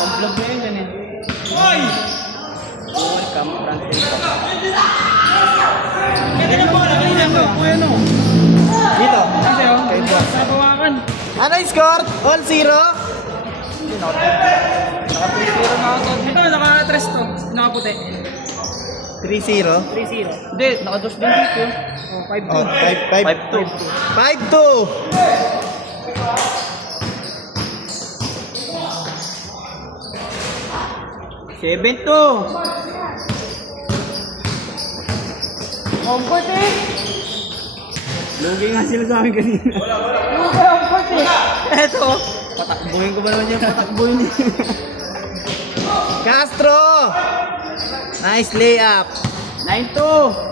Pag-vlog mo yun eh. Oy! Welcome, Francis. Kaya na ba? Kanina ko. Ano? Dito. Kasi oh. Kay Boss. Nabawakan. Ano yung score? All zero? Naka-3-0 na ako. Ito, naka-tres to. Nakaputi. 3-0? 3-0. Hindi, naka-2 din dito. Oh, 5-2. Oh, 5-2. 5-2. 7-2. Comfort eh. Lugi nga sila sa amin kanina. Comfort eh. Eto. Patakbuhin ko ba naman yung patakbuhin niya? Castro! Nice layup. 9-2.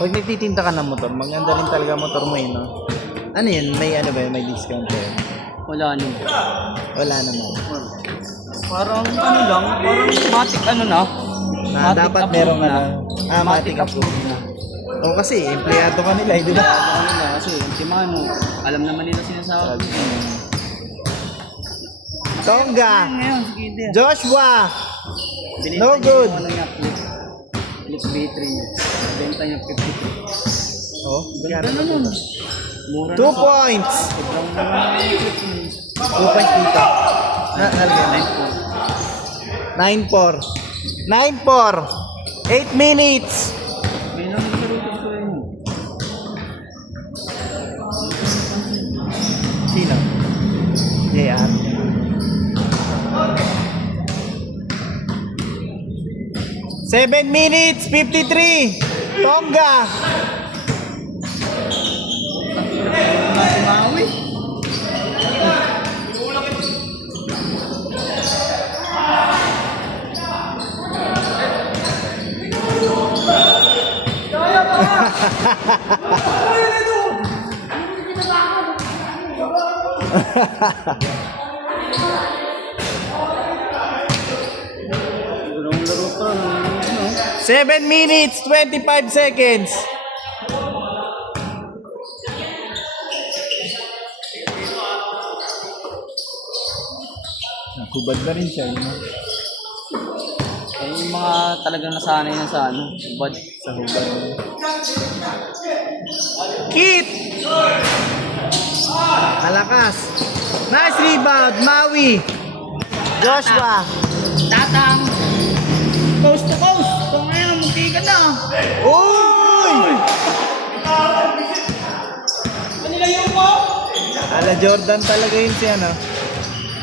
Pag nagtitinda ka ng motor, maganda rin talaga motor mo no? Ano yun? May ano ba yun? May discount ba yun? Wala nyo. Wala naman. Parang ano lang, parang matic ano na. Na Matic dapat approved merong na. ano. Ah, matic approved. O kasi, empleyado ka nila, di ba? Ano nila kasi ultimano, alam naman nila sinasabi. Tonga! Ngayon, sige din. Joshua! Binenta No niya good. yung ano niya, Flip B3 niya. Benta niya 53. Oh, Ganda naman. Mura 2 points! Sobrang naman yung flip niya. 2 points dito. Nalagyan. 9-4. 9-4. 8 minutes. May lang nagsarutos ko yun. Sino? JR. Seven minutes, 53. Tonga. Maui. Laro pa, ano? 7 minutes, 25 seconds. Nakubad na rin siya, no? Eh, yung mga talagang nasanay na sa ano, bad. Sa hubad. Kit! Malakas. Nice rebound, Maui. Joshua. Tatang. Coast to coast. Kung ngayon, munti ka na. Uy! Kanila yung mo? Ala Jordan talaga yun siya, no?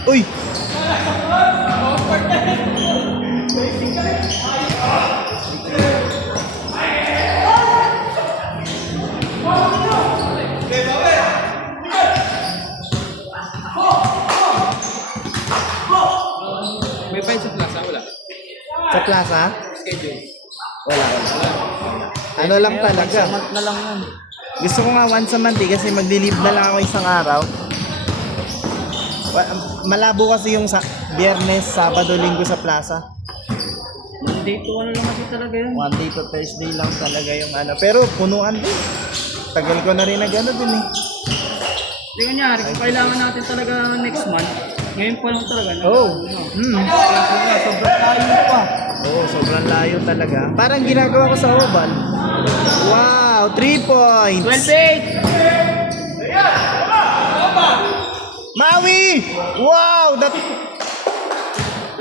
Uy! May fight sa plaza, wala. Sa plaza? Schedule. Wala. Ano lang talaga. Month na lang yan. Gusto ko nga once a month kasi magdi-leave na lang ako isang araw. Malabo kasi yung Biyernes, Sabado, Linggo sa plaza. Monday to ano lang kasi talaga yun. Monday to Thursday lang talaga yung ano. Pero punuan din. Tagal ko na rin na gano'n din eh. Hindi kunyari, kung kailangan natin talaga next month, ngayon pa lang talaga. Oh. Sobrang tayo pa. Oo, sobrang layo talaga. Parang ginagawa ko sa oval. Wow, 3 points. 12-8! Maui! Wow!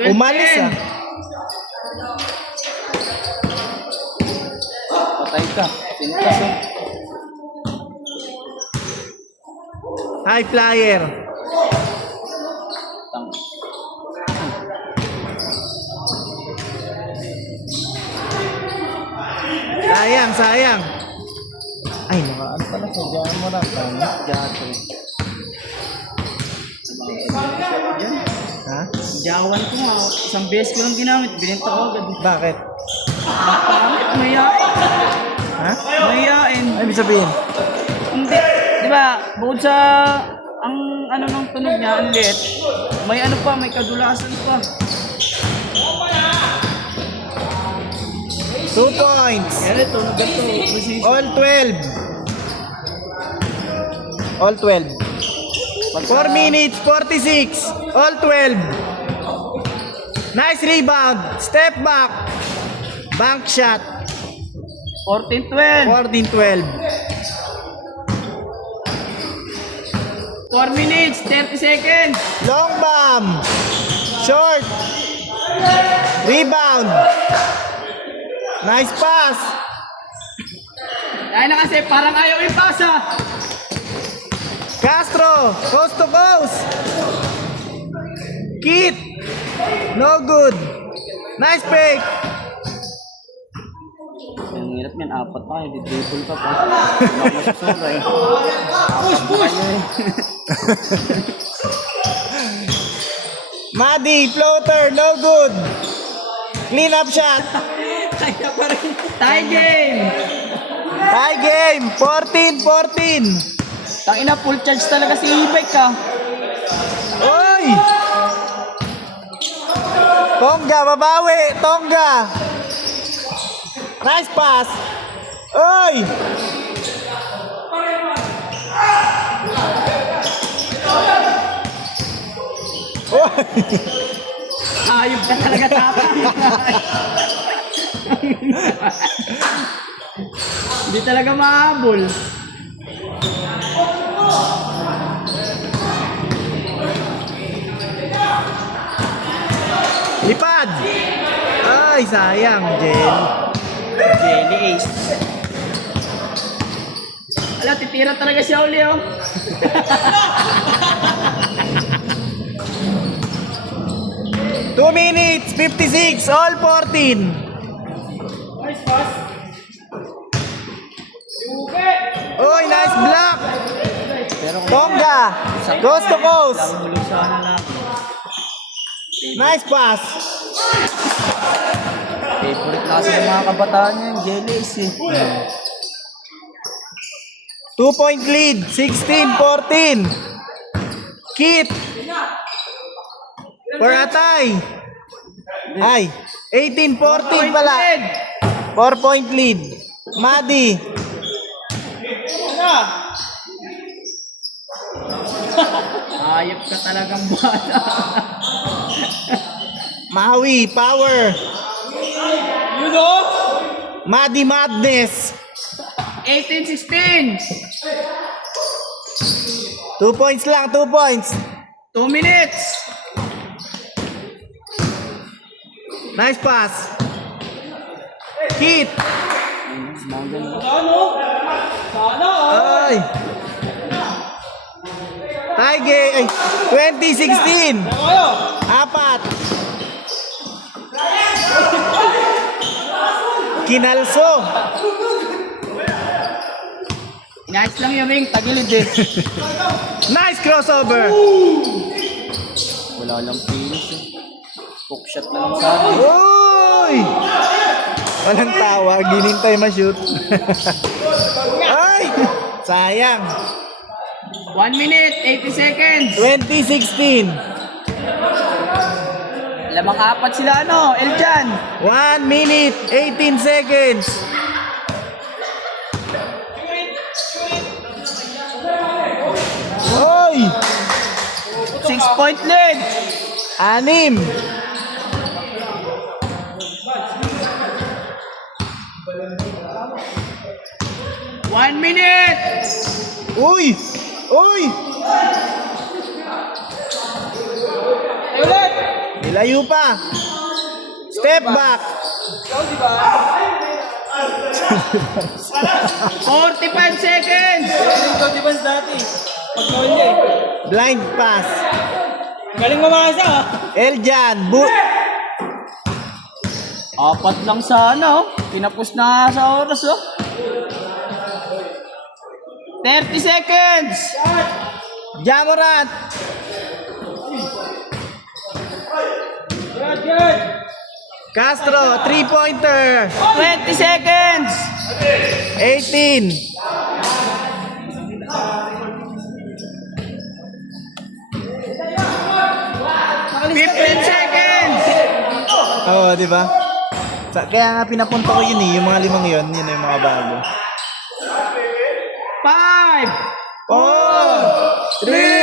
Umalis ah. Patay ka. Sinitas oh. High flyer. Tang. Sayang, sayang. Ay, nakaan pala sa dyan mo lang. Jato. Ha? Jawan ko nga. Isang beses ko lang ginamit. Binenta ko agad. Bakit? Pangit, mayayain. Ha? Mayayain. Ay, ibig sabihin? Hindi. Di ba, bukod sa ang ano ng tunog niya, ang liit. May ano pa, may kadulasan pa. 2 points. Yan ito, ganito. Precision. All 12. All 12. 4 minutes, 46. All 12. Nice rebound. Step back. Bank shot. 14-12. 14-12. 4 minutes, 30 seconds. Long bomb. Short. Rebound. Nice pass. Dahil na kasi parang ayaw ipasa. Castro. Coast to coast. Kit. No good. Nice fake. Ang hirap niyan, apat pa, hindi dribble ka pa. Hindi ako masusura eh. Push! Madi, floater, no good. Clean up shot. Kaya pa rin. Tie game! Tie game, 14-14. Tangina, full charge talaga si Ibek ka. Oy! Tongga, babawi, Tongga. Nice pass. Oy! Oy! Ayop ka talaga tapang. Hindi talaga mahabol. Lipad! Ay, sayang, Jen. Jelly Ace. Ala, titira talaga siya uli oh. Two minutes, 56, all 14. Nice pass. Oy, nice block. Pero Tongga, coast to coast. bulog sana lang. Nice pass. Favorite na kasi ng mga kabataan niya yung Jelly Ace eh. 2-point lead, 16-14. Kit. For Atay. Ay, 18-14 pala. 4-point lead. Madi. Ayop ka talagang bata. Maui, power. You know? Madi Madness. 18-16. 2 points lang, 2 points. 2 minutes. Nice pass. Kit. Ay. Tige, ay, 2016. Apat. Kinalso. Nice lang yung ring, tagilid eh. Nice crossover. Wala lang finish eh. Hook shot na lang sa akin. Uy! Walang tawa, ginintay ma-shoot. Ay! Sayang. 1 minute, 80 seconds. 2016. Lamang apat sila ano, Eljan. 1 minute, 18 seconds. Oy! 6-point lead. 6. 1 minute. Uy! Uy! Ulit. Nilayo pa. Step back. 45 seconds. Ito defense dati. Pag-gawin niya eh. Blind pass. Galing mamasa ah. Eljan. Apat lang sana oh. Tinapos na sa oras oh. 30 seconds. Jamorant. Castro, 3-pointer. 20 seconds. 18. di ba? Kaya nga pinapunta ko yun yung mga limang yun yung mga bago. 5, 4, 3,